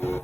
You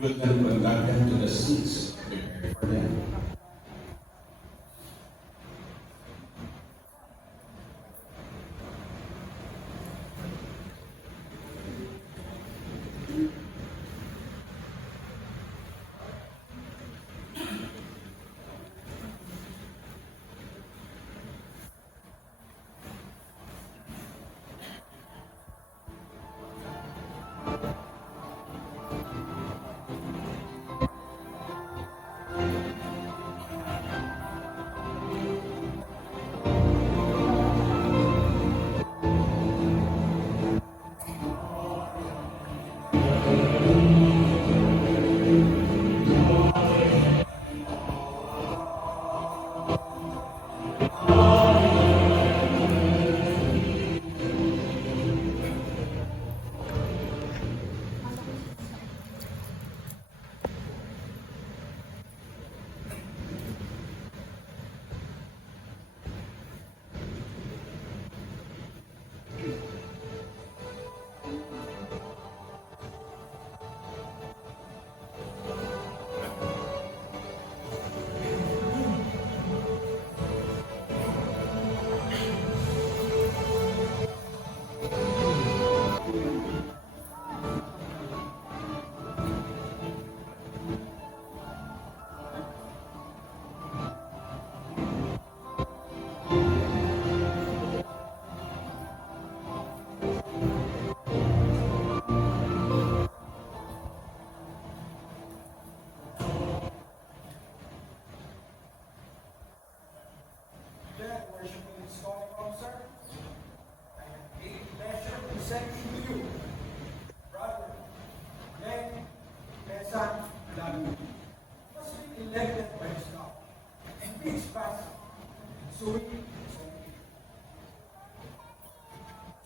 will then conduct them to the seats prepared for them.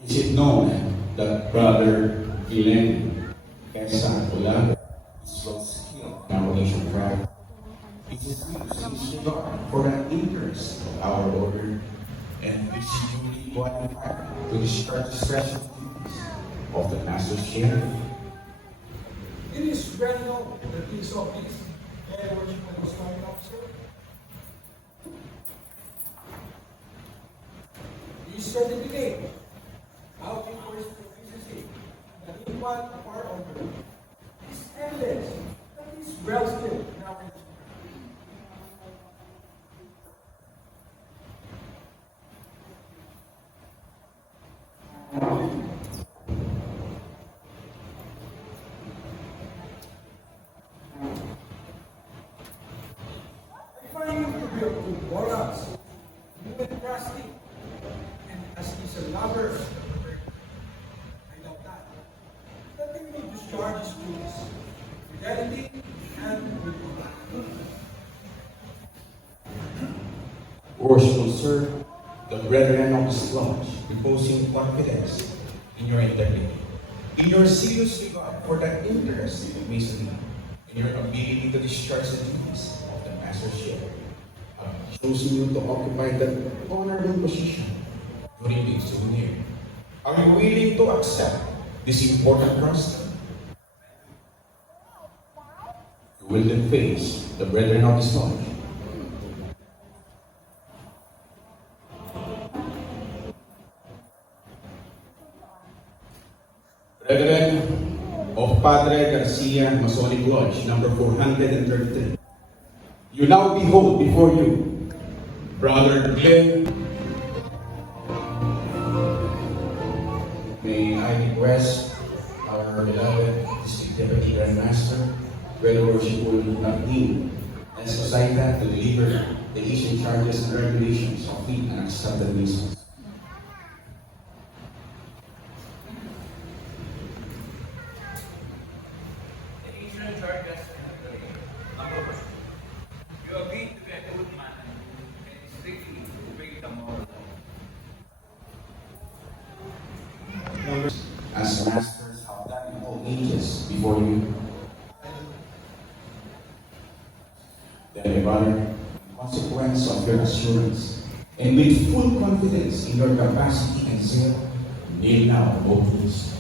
Is it known that Brother Glenn Quezon Olaga is well skilled in navigation drive? It is used in this regard for the interest of our order and is duly qualified to discharge the special duties of the Master's Sheriff. It is well known that this office, Worship Apostolic Officer, this certificate, outing for his proficiency, the impact of our order, is evidence that he is well skilled in our ministry. brethren of this lodge, reposing confidence in your integrity, in your serious regard for the interest of Masonry, in your ability to discharge the duties of the mastership, have chosen you to occupy that honorable position during the ensuing year. Are you willing to accept this important trust? You will then face the brethren of this lodge. Brethren of Padre Garcia Masonic Lodge, number 433. You now behold before you Brother Glenn. May I request our beloved District Deputy Grand Master, Well Worshipful Nagin, and Society to deliver the issued charges and regulations of fleet and accepted Masons. The insurance charges number one. You agree to be a good man and strictly obey the moral law. As masters have done in all ages before you. Then, brother, in consequence of your assurance, and with full confidence in your capacity and zeal, kneel now, O priest.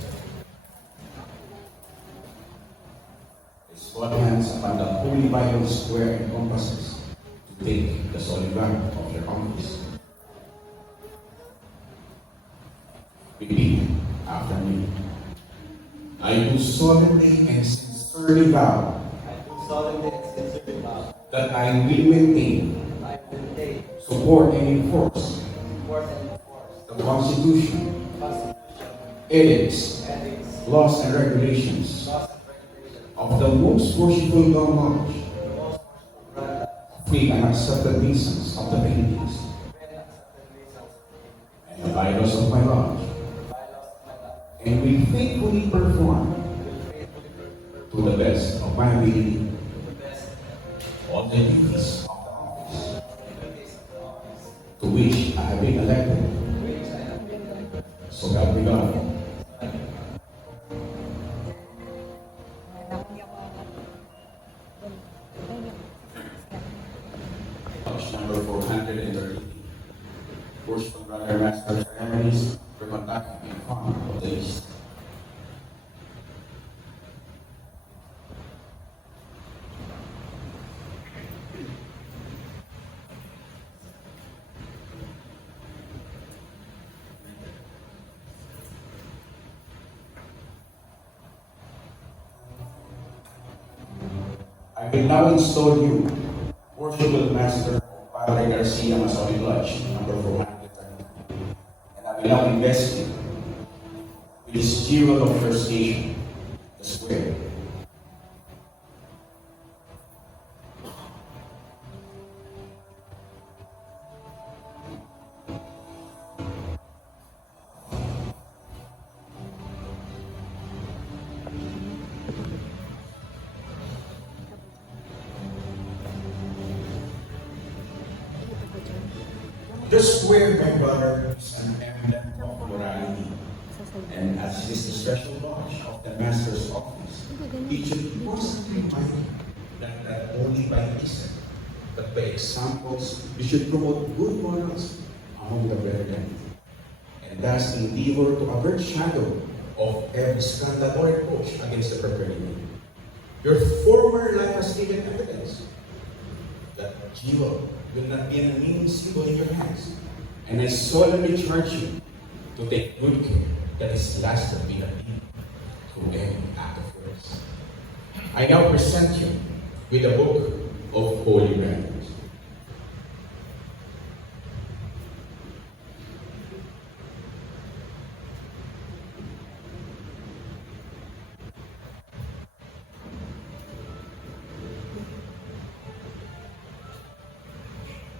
Place both hands upon the Holy Bible square and compasses to take the solid ground of your office. Repeat after me. I do solemnly and sincerely vow that I will maintain, support, and enforce the Constitution, edicts, laws, and regulations of the most worshipful Lodge, free and accepted Masons of the Philippines, and the bylaws of my lodge, and will faithfully perform to the best of my ability all the duties of the office to which I have been elected. So help me God. Lodge number 430. Worshipful Brother Master ceremonies were conducted in front of the East. I will now install you, Worshipful Master of Padre Garcia Masonic Lodge, number 430. And I will now invest you with this jewel of your station, the square. The square, my brother, is an emblem of morality. And as it is the special lodge of the Master's office, it should be constantly reminded that only by reason, but by examples, we should promote good morals among the brethren. And thus endeavor to avert shadow of every scandal or reproach against the fraternity. Your former life has given evidence that jewel will not be an mean symbol in your hands. And I solemnly charge you to take good care that his last will be not be through any act of yours. I now present you with a book of holy records.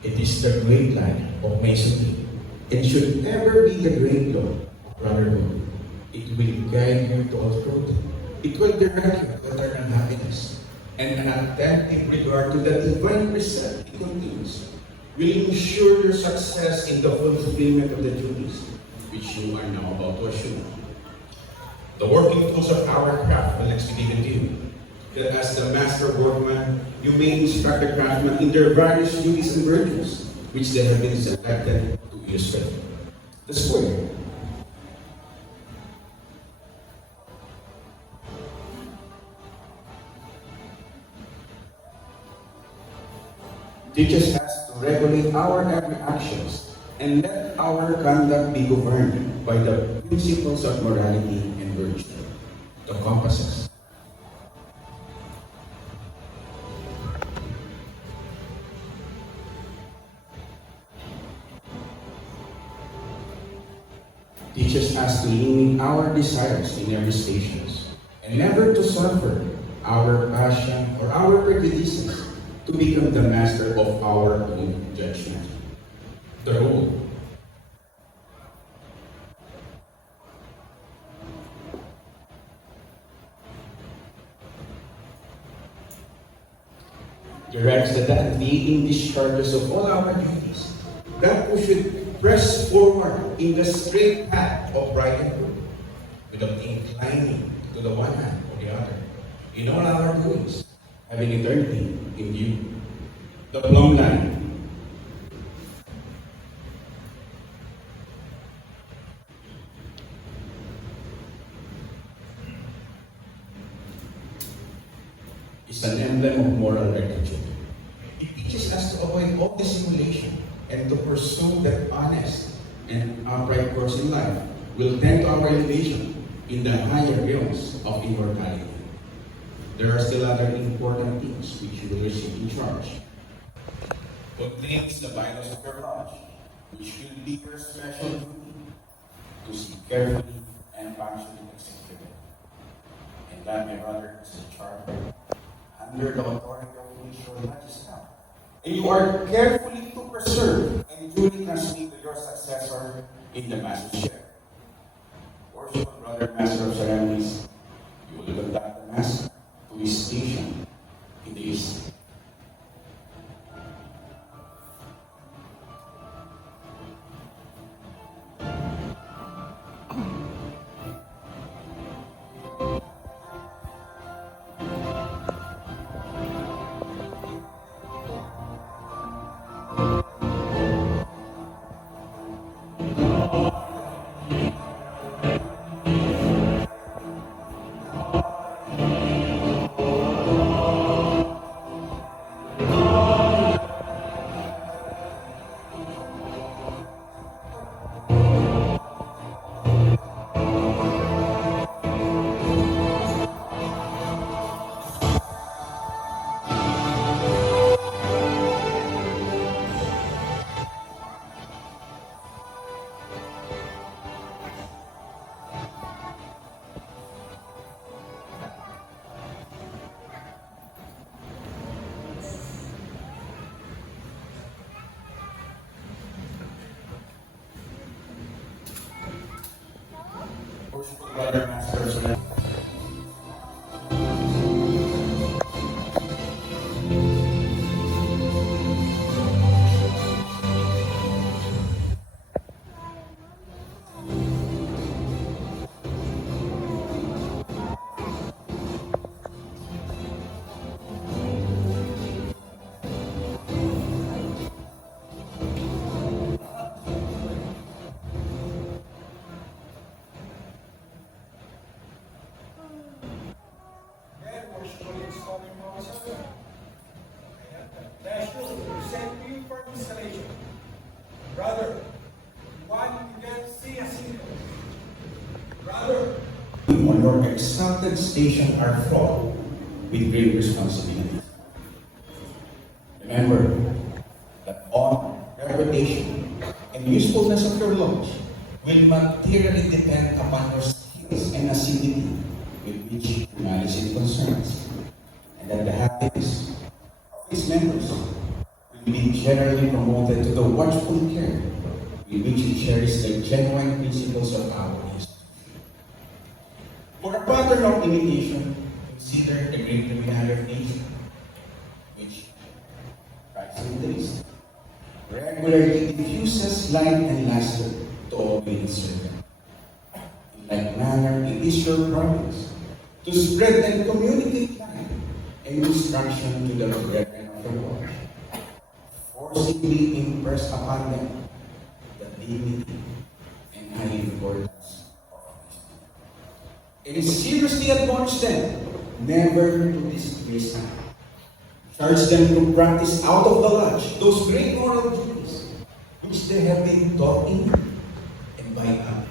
It is the great line of Masonry. It should ever be the great law of brotherhood. It will guide you to all truth. It will direct you to eternal happiness. And an attentive regard to the divine precept it contains will ensure your success in the fulfillment of the duties which you are now about to assume. The working tools of our craft will next be given to you, that as the master workman, you may instruct the craftsmen in their various duties and virtues, which they have been selected to illustrate. The square. Teaches us to regulate our every actions and let our conduct be governed by the principles of morality and virtue, the compasses. Teaches us to limit our desires in every stations and never to suffer our passion or our prejudices to become the master of our own judgment. The rule. Directs the undeviating discharges of all our duties, that we should press forward in the straight path of right and good, without inclining to the one hand or the other, in all our doings, having eternity in view. The plumb line. Is an emblem of moral rectitude. It teaches us to avoid all dissimulation and to pursue that honest and upright course in life will tend to our elevation in the higher realms of immortality. There are still other important things which you will receive in charge. Contains the vitals of your lodge, which will be your special duty to see carefully and punctually executed. And that, my brother, is a charge under the authority of which your lodge is now. And you are carefully to preserve and duly transmit to your successor in the master's chair. Worshipful brother, master of ceremonies, you will conduct the mass to his station in the east. Worshipful brother, master of ceremonies. Brother, one can see a single. Brother, On your exalted station are fraught with great responsibility. Remember that honor, reputation, and usefulness of your lodge will materially depend upon your skills and assiduity with which you manage its concerns, and that the happiness of its members will be generally promoted to the watchful care with which you cherish the genuine principles of our institution. For a pattern of imitation, consider the great luminary of nature, which rises in the east, light and lasted to all beings servant. In like manner, it is your promise to spread and communicate light and instruction to the brethren of the world, forcibly impress upon them the dignity and high importance of wisdom. And seriously admonish them never to disgrace them. Charge them to practice out of the lodge those great moral duties which they have been taught in and by God.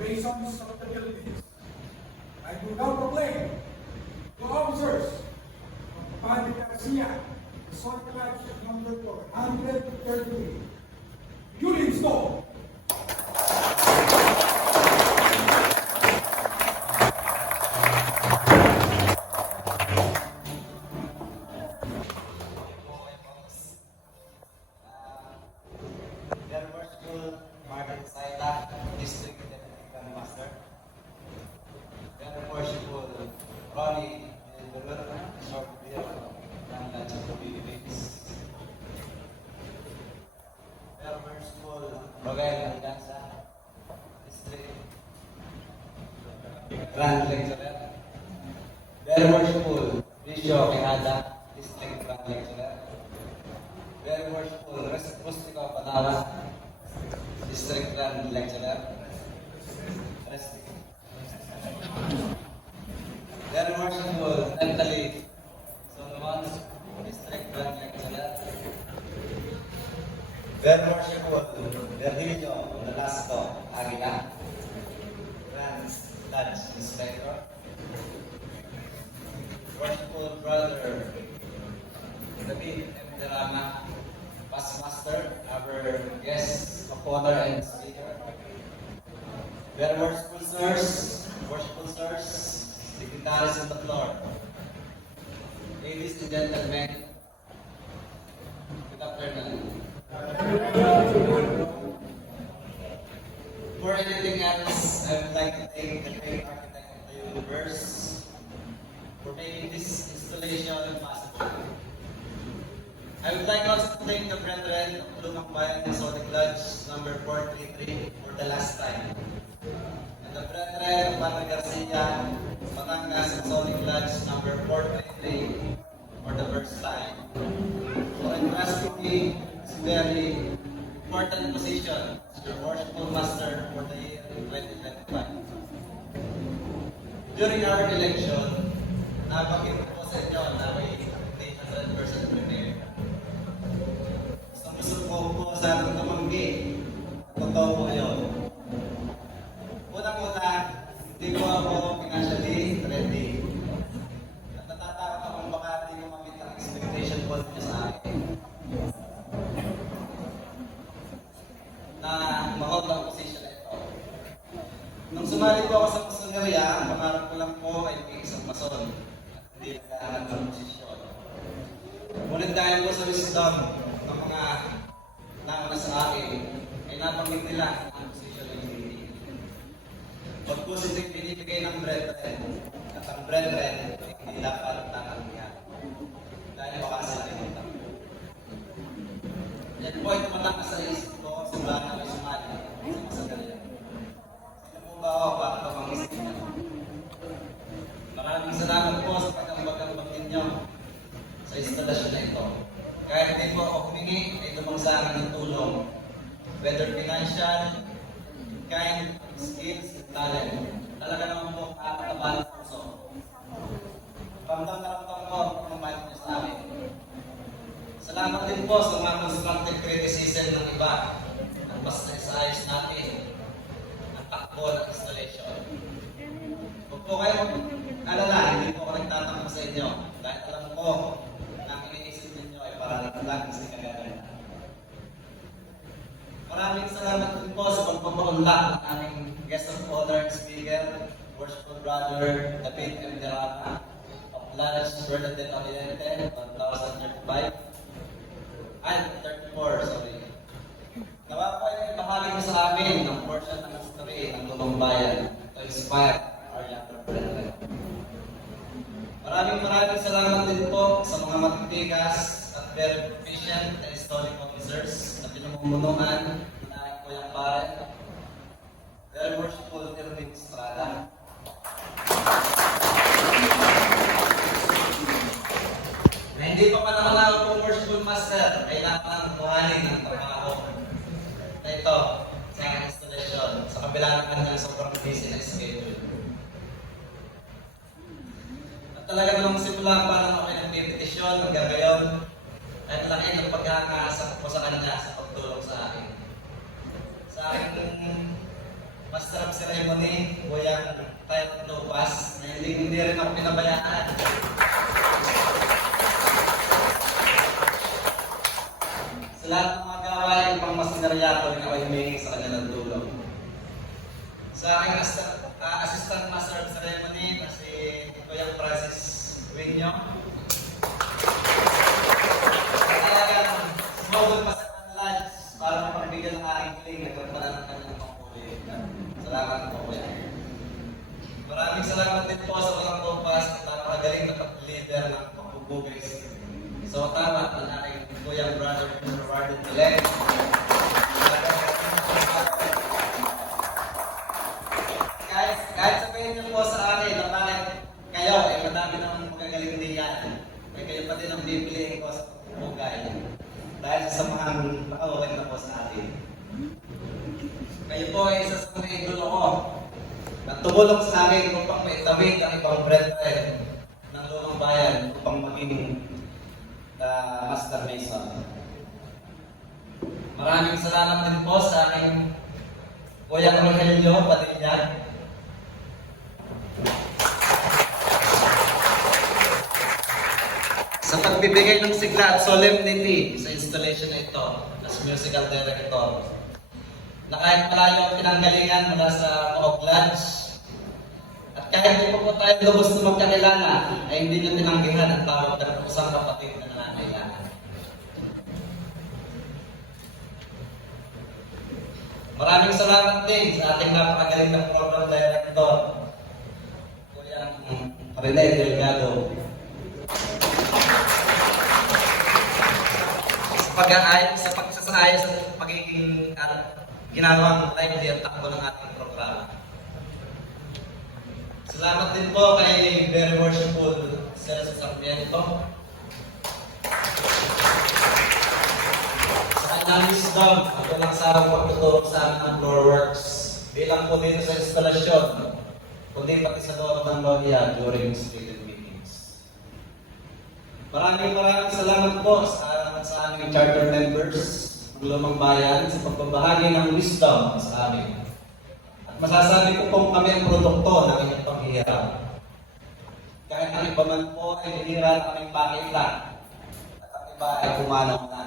Based on this of the Philippines, I do now proclaim to officers of Padre Garcia, the Sort Clutch number 433, duly installed. Their worshipful Martin Saita, District Deputy Master. Their worshipful Ronnie Mendoza, Short Video, and Lodge of the Philippines. Their worshipful Rogelio Alcanza, District Grand Lecturer. Their worshipful Ricio Quijada, District Grand Lecturer. Very worshipful Rustico Panawa, District Grand Lecturer. Very worshipful Natalie Solomon, District Grand Lecturer. Very worshipful Virgilio Nolasco Aguila, Grand Lodge Inspector. Worshipful Brother David M. Derama, Past Master, our guest of honor and speaker. Very worshipful sirs, dignitaries on the floor. Ladies and gentlemen, good afternoon. Before anything else, I would like to thank the great architect of the universe for making this installation possible. I would like also to thank the brethren of Lumang Bayan Masonic Lodge number 433 for the last time. And the brethren of Padre Garcia, Batangas Masonic Lodge number 433 for the first time. So entrusting me this very important position as your worshipful master for the year 2025. During our election, nabanggit ko po sa inyo na may 100% prepared. Gusto ko sa ating tumanggi. Totoo po yun. Una-una, hindi ko ako financially ready. At natatakot akong baka hindi ko makita ang expectation po niya sa akin. Na ma-hold ang position na ito. Nung sumali po ako sa masoneria, ang pangarap ko lang po ay maging isang mason. At hindi nagkahanap ng posisyon. Ngunit dahil po sa wisdom ng mga nauna sa akin, ay nabanggit nila ang posisyon ng unity. Pag po silang binibigay ng brethren, at ang brethren ay hindi dapat nakangyan. Dahil baka sila ay matang. Yan po ay tumatang sa isip ko, simula na may sumali sa masagalya. Sino po ba ako para pamang-isip niya? Maraming salamat po sa pagkambag-ambag ninyo sa instalasyon na ito. Kahit hindi po ako financial, kind, skills, and talent. Talaga naman po kakatabahan sa puso. Ramdam na ramdam ko ang mabait niyo sa amin. Salamat din po sa mga constructive criticism ng iba. Ang mas naisayos natin ang takbo ng installation. Huwag po kayo alala, hindi po ako nagtatanong sa inyo. Dahil alam ko na ang iniisip ninyo ay para lang sa kagagawa. Maraming salamat din po sa pagpapaunlak ng aming guest of honor speaker, worshipful brother David M. Derrama of Lanas Bernadette Oriente, 1035. Ay, 34, sorry. Nawa po ay bahagi mo sa amin ng portion ng history ng Lumang Bayan to inspire our younger brethren. Maraming salamat din po sa mga matitigas at very proficient and historic officers na pinamumunuan ng aking kuyang pare, very worshipful Irving Estrada. Na hindi pa panahon po worshipful master, kailangan kuhanin ng trabaho na ito sa aking installation sa kabila ng kanyang sobrang busy na schedule. At talaga namang simula pa nang ako'y nagpipetisyon hanggang ngayon ay malaki ng pagkakaasa ko sa kanya sa pagtulong sa akin. Sa aking master of ceremony, Kuyang Tayot Lupas, na hindi rin ako pinabayaan. Sa lahat ng mga gawain pang masinarya ko rin ako humingi sa kanya ng tulong. Sa aking assistant master of ceremony na si Kuyang Francis Winyo. Talagang sumugod pa sa lunch para mapagbigyan ng aking kiling na pagpala ng kanyang pangkuli. Salamat po kuya. Maraming salamat din po sa mga kompas na napakagaling na pag-deliver ng pagbubugay so tama ng aking kuyang brother Roberto Tilek. Kahit sabihin niyo po sa akin na bakit kayo ay madami naman magagaling din yan. Ay kayo pa din ang bibiliin ko sa pagbubugay. Dahil sa samahan nakawawin na po sa atin. Kayo po ay isa sa mga idolo ko. At tumulong sa akin upang maitawid ang ibang brethren ng Lumang Bayan upang maging Master Mason. Maraming salamat din po sa aking Kuya Rogelio Padilla. Sa pagbibigay ng sigla at solemnity sa installation na ito as musical director, na kahit malayo ang pinanggalingan mula sa Coog Lodge, at kahit hindi po tayo lubos na magkakilala, ay hindi niya tinanggihan ang tawag ng isang kapatid na nangangailangan. Maraming salamat din sa ating napakagaling na program director, Kuya Rene Delgado. Sa pagsasayos at pagiging ginawang lively at takbo ng ating programa. Salamat din po kay very worshipful Celso Sarmiento. Sa kanyang wisdom, ang walang sawang pagtuturo sa amin ng floor works, bilang po dito sa instalasyon, kundi pati sa loob ng Logia during stated meetings. Maraming salamat po sa aming charter members ng Lumang Bayan sa pagbabahagi ng wisdom sa amin. At masasabi ko pong kami ang produkto ng inyong paghihirap. Kahit ang iba man po ay hinira ng aming pakita at ang iba ay pumanaw na.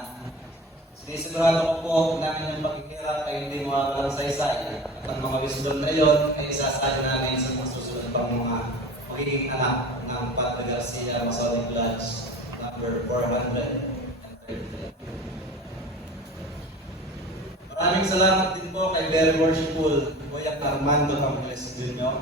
Sinisigurado ko po na inyong paghihirap ay hindi mawawalang saysay at ang mga wisdom na iyon ay isasali namin sa mga susunod pang mga magiging anak ng Padre Garcia Masonic Lodge number 433. Maraming salamat din po kay very worshipful Kuya Armando Campiles Jr.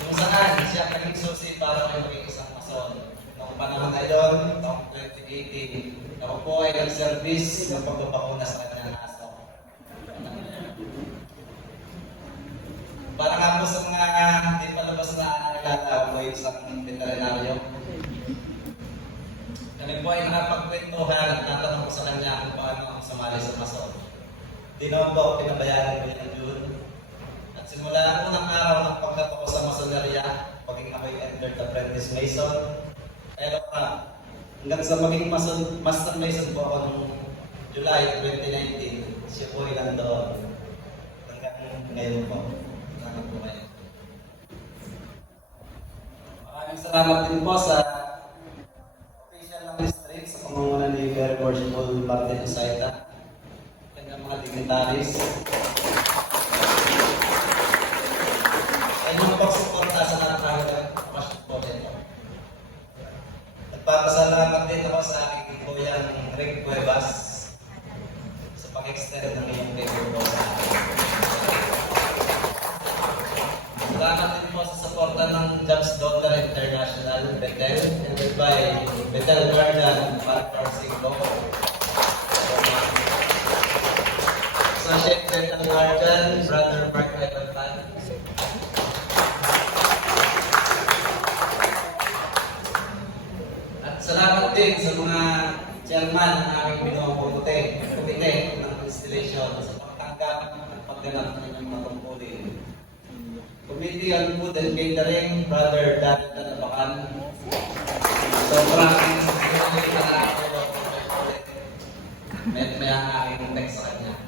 Kung saan siya naging susi para kayo maging isang mason. Noong panahon na yun, noong 2018, ako po ay nag-service ng pagbabakuna sa kanyang aso. Para nga po sa mga hindi pa labas na nakilala, ako ay isang veterinaryo. Kami po ay nakapagkwentuhan at natanong ko sa kanya kung paano ako sumali sa Mason. Di naman po ako pinabayaran ko ng June. At simula ang unang araw ng pagkat ako sa Masoneria, paging ako'y entered apprentice Mason, kaya hanggang sa maging Master Mason po ako noong July 2019, siya po ay nandoon. Hanggang ngayon po. Salamat po kayo. Maraming salamat din po sa official ng district sa pangunguna ni Very Worshipful Martin Usaita, kanyang mga dignitaries. Kanyang pagsuporta sa natrahalang worship po nito. Nagpapasalamat din ako sa aking kuyang Rick Cuevas sa pag-extend ng iyong favor po sa akin. Salamat din po sa suporta ng Jobs Dollar International, Betel, and by Betel Guardian, Mark Singlo. Associate Betel Guardian, Brother Mark Ivantan. At salamat din sa mga chairman ng aming binubuti, komite ng installation sa pagtanggap at pagganap ng inyong mga tungkulin. Committee on Food and Catering, Brother David Tanabakan. Sobrang may ang aking text sa kanya.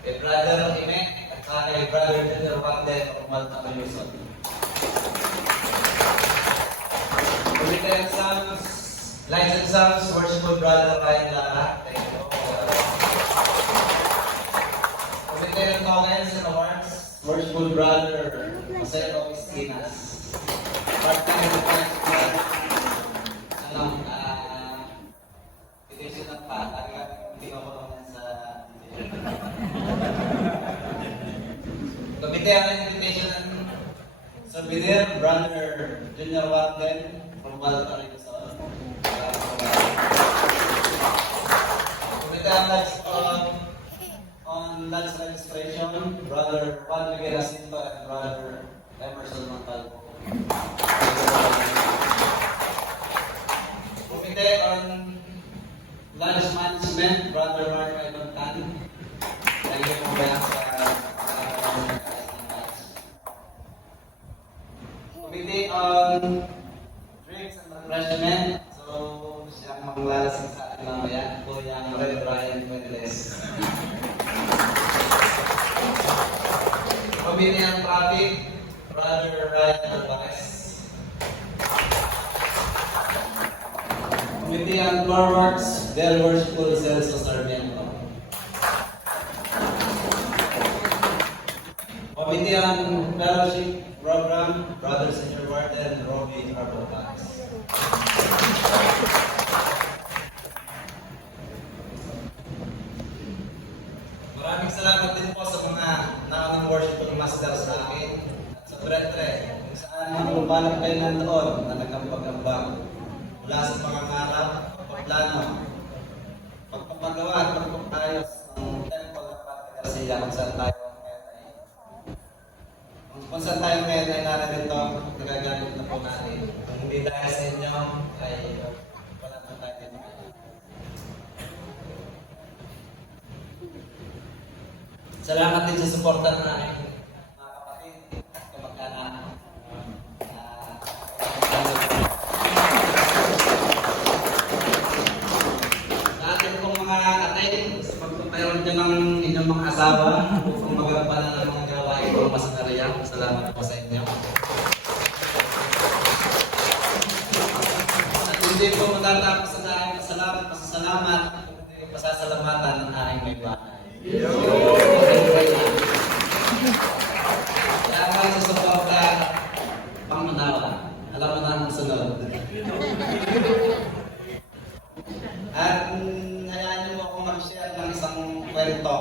Kay Brother Ime at saka kay Brother Junior Wagden of Malta Maluson. Committee on Psalms, Lights and Psalms, Worshipful Brother Ryan Lara. Thank you. Committee on Comments and Awards, Worshipful Brother Jose Omistinas. Part-time Vice petition ng pa, talagang hindi ko kulungan sa Committee on Invitation and Souvenir, Brother Junior Wagden from Malta Rizal. Committee on lunch registration, Brother Juan Miguel Jacinto and Brother Emerson Montalvo. Committee on lunch management, Brother Mark Ivantan. Thank you po ba sa Committee on drinks and refreshment. So, siyang manglalasing sa atin mamaya po yung Red Brian Quendes. Committee on Traffic, Brother Ryan Alvarez. Committee on Car Works, Very Worshipful Celso Sarmiento. Committee on Fellowship Program, Brother Senior Warden Robbie Arbotas. Maraming salamat din po sa mga naunang worshipful master sa akin at sa Bretre, kung saan lumalap kayo nandoon na nagkambag-ambag mula sa pangangarap, pagplano, pagpapagawa at pagpapayos ng temple ng Pante Garcia kung saan tayo kung saan tayo ngayon ay narito, nagagamit na po natin. Kung hindi dahil sa inyo, ay wala na tayo dito. Salamat din sa suporta ng aking mga kapatid at kamag-anak. Sa ating pong mga atay, sa pagpapayaron dyan ng inyong mga asawa, upang magampanan ng mga gawain o masanarya. Salamat po sa inyo. At hindi po matatapos sa aking pasasalamat, pasasalamatan ng aking may bahay. Salamat sa suporta, pangmanawa. Alam mo na ang sunod. At hayaan niyo po akong mag-share ng isang kwento.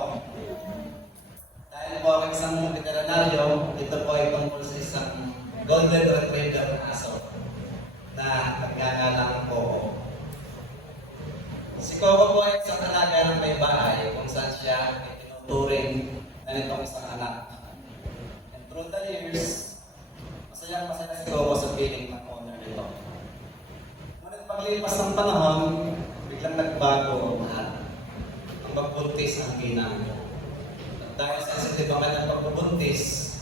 Dahil po ako isang veterinaryo, ito po ay tungkol sa isang golden retriever na aso na nagngangalang Coco. Si Coco po ay isang alaga ng may bahay kung saan siya ay tinuturing na nitong isang anak. And through the years, masaya si Coco sa piling ng owner nito. Ngunit paglipas ng panahon, nagbago ang lahat. Ang magbuntis ang ginang. At dahil sensitive ang kanyang pagbubuntis,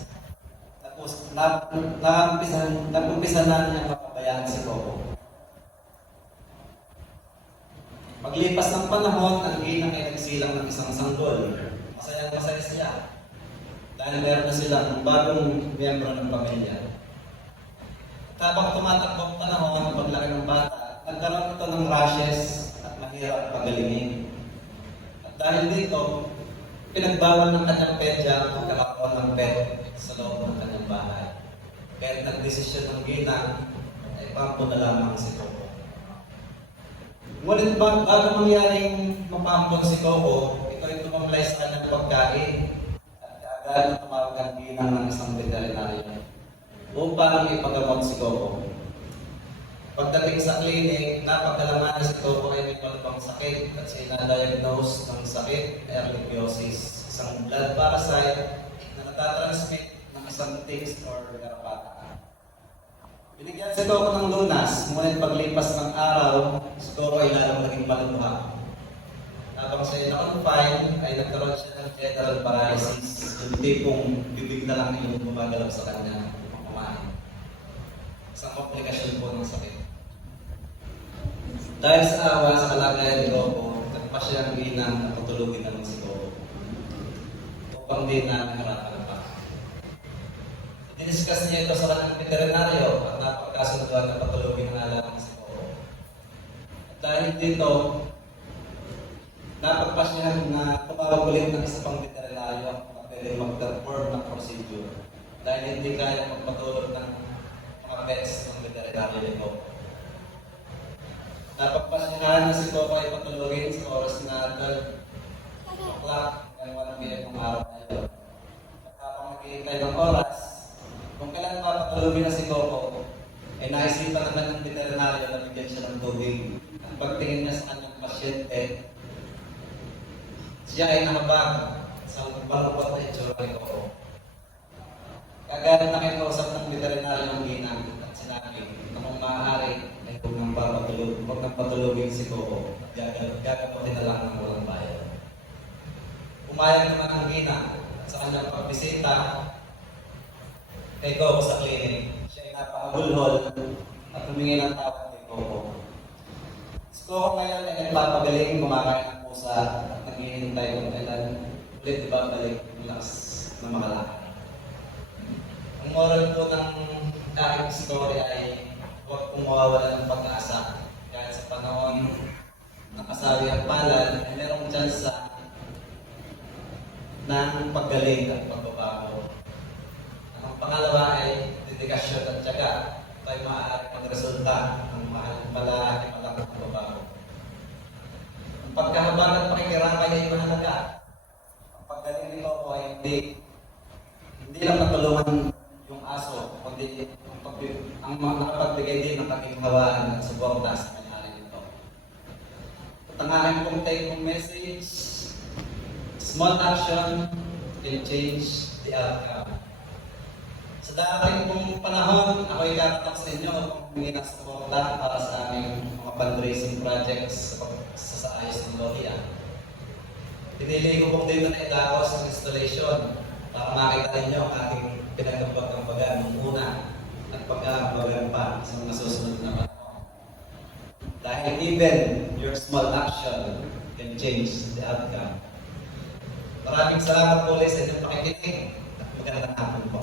nag-umpisa na niya mapabayaan si Coco. Paglipas ng panahon, ang ginang ay nagsilang ng isang sanggol. Masayang-masaya siya. Dahil meron na silang bagong miyembro ng pamilya. Habang tumatakbo ang panahon, paglaki ng bata, nagkaroon ito ng rashes at mahirap pagalingin. At dahil dito, pinagbawal ng kanyang pedya ang magkakaroon ng pet sa loob ng kanyang bahay. Kaya nagdesisyon ng ginang ay pampo na lamang si Coco. Ngunit bago mangyaring mapampon si Coco, ito ay tumamlay sa kanyang pagkain at kaagad tumawag ang ginang ng isang veterinaryo upang ipagamot si Coco. Pagdating sa klinik, napagkalaman na si Coco ay may malubhang sakit at siya na-diagnose ng sakit, ehrlichiosis, isang blood parasite na natatransmit ng isang ticks or garapata. Binigyan si Coco ng lunas, ngunit paglipas ng araw, si Coco ay lalong naging malubha. Habang siya ay na-confine, ay nagkaroon siya ng general paralysis, yung tipong bibig na lang yung gumagalaw sa kanya upang kumain. Isang komplikasyon po ng sakit. Dahil sa awa sa kalagayan ni Coco, nagpa siya ang ginang na patulugin naman si Coco upang di na nangarapan pa. Diniscuss niya ito sa kanyang veterinaryo at napagkasunduan na patulugin ang alalang si Coco. At dahil dito, napagpas niya na tumawag ulit ng isa pang veterinaryo na pwede mag-perform ng procedure dahil hindi kaya magpatulog ng mga pets ng veterinaryo ni Coco. Napagpas niya na si Coco ay patulogin sa oras na 12 o'clock ng 1 p.m. ng araw na yun. At habang naghihintay ng oras, kung kailan papatulogin na si Coco, ay naisipan naman ng veterinaryo na bigyan siya ng tubig. At pagtingin niya sa kanyang pasyente, siya ay nakabag sa malupot na itsura ni Coco. Kagad nakikausap ng veterinaryo ng ginang at sinabi na kung maaari ay huwag nang patulogin si Coco at gagamutin na lang ng walang bayad. Pumayag naman ang ginang at sa kanyang pagbisita kay Coco sa clinic, siya ay napakagulhol at humingi ng tawad kay Coco. Si Coco ngayon ay nagpapagaling, kumakain ng pusa at naghihintay kung kailan ulit ibabalik yung lakas na makalakad. Ang moral po ng aking story ay huwag kong mawawala ng pag-asa. Kahit sa panahon ng kasawi ang palad, ay merong tsansa ng paggaling at pagbabago. Ang pangalawa ay dedikasyon at tiyaga. Ito ay maaaring magresulta ng malaki malaking pagbabago. Ang pagkahabag at pakikiramay ay mahalaga. Ang paggaling nito po ay hindi lang natulungan yung aso, kundi ang nakapagbigay din ng kaginhawaan at suporta sa nangyari nito. At ang aking pong take home message, small action can change the outcome. Sa darating pong panahon, ako ay kakatak sa inyo kung humingi ng suporta para sa aming mga fundraising projects sa ayos ng Loria. Pinili ko pong dito na idaos ang installation para makita ninyo ang ating pinagkapag-kambagan ng una at pagkakambagan pa sa mga susunod na panahon. Dahil even your small action can change the outcome. Maraming salamat po ulit sa inyong pakikinig at magandang hapon po.